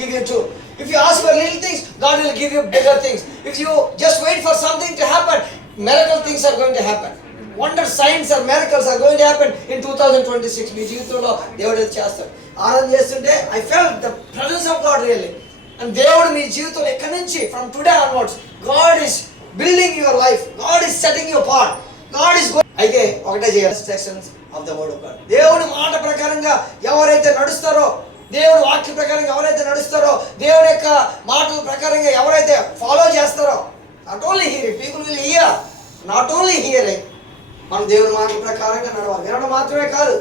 give you too. If you ask for little things, God will give you bigger things. If you just wait for something to happen, miracle things are going to happen. Wonder signs or miracles are going to happen in 2026. మీ జీవితంలో దేవుడు అది చేస్తాడు. ఆనందం చేస్తుంటే I felt the presence of God really. And దేవుడు మీ జీవితంలో ఎక్కడి నుంచి from today onwards, God is building your life. God is setting you apart. God is going. అయితే ఒకటే చేయాలి, instructions of the word of God. దేవుని మాట ప్రకారంగా ఎవరైతే నడుస్తారో, దేవుని వాక్య ప్రకారంగా ఎవరైతే నడుస్తారో, దేవుని యొక్క మాటల ప్రకారంగా ఎవరైతే ఫాలో చేస్తారో, not only hearing, people will here, not only hearing, మనం దేవుని మాటల ప్రకారంగా నడవాలి. వినడం మాత్రమే కాదు,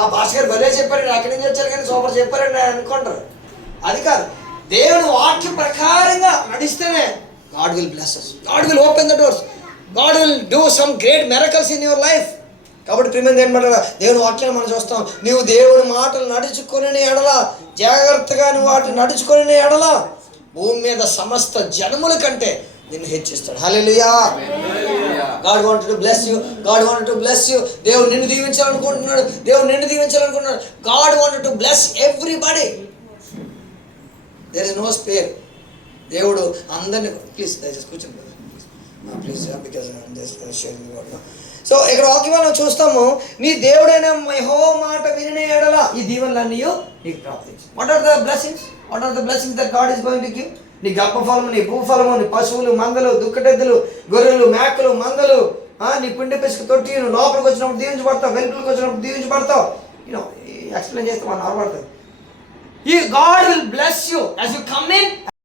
ఆ భాష గారు భలే చెప్పారండి, అక్కడి నుంచి వచ్చారు కానీ సూపర్ చెప్పారండి అనుకుంటారు. అది కాదు, దేవుని వాక్య ప్రకారంగా నడిస్తేనే God will bless us. God will open the doors. God will do some great miracles in your life. కాబట్టి ప్రియమైన ఏంటంటారా, దేవుని వాక్యాన్ని మనం చూస్తాం. నీవు దేవుని మాటలు నడుచుకొని ఎడల, జాగ్రత్తగా నువ్వు వాటిని నడుచుకొని ఎడల, భూమి మీద సమస్త జనముల కంటే నిన్ను హెచ్చిస్తాడు. హల్లెలూయా. God wanted to bless you. God wanted to bless you. దేవుడు నిన్ను దీవించాలనుకుంటున్నాడు. దేవుడు నిన్ను దీవించాలనుకుంటున్నాడు. God wanted to bless everybody. There is no spare. దేవుడు అందరినీ, ప్లీజ్ దయచేసి కూర్చోండి please, because sharing word. So ఇక్కడ వాక్యం మనం చూస్తాము, నీ దేవుడైన యెహోవా మాట వినిన ఎడల ఈ దీవెనలన్నీ నీకు ప్రాప్తించు. What are the blessings? What are the blessings that God is going to give? నీ గర్భఫలము, నీ భూఫలము, నీ పశువులు, మందలు, దుక్కటెద్దులు, గొర్రెలు, మేకలు, మందలు, నీ పిండి పిసుకు తొట్టి, నువ్వు లోపలికి వచ్చినప్పుడు దీవించబడతావు, వెలుపులకు వచ్చినప్పుడు దీవించబడతావు. యూనో ఎక్స్ప్లెయిన్ చేస్తే మనం అరవడుతుంది. God will bless you as you come in.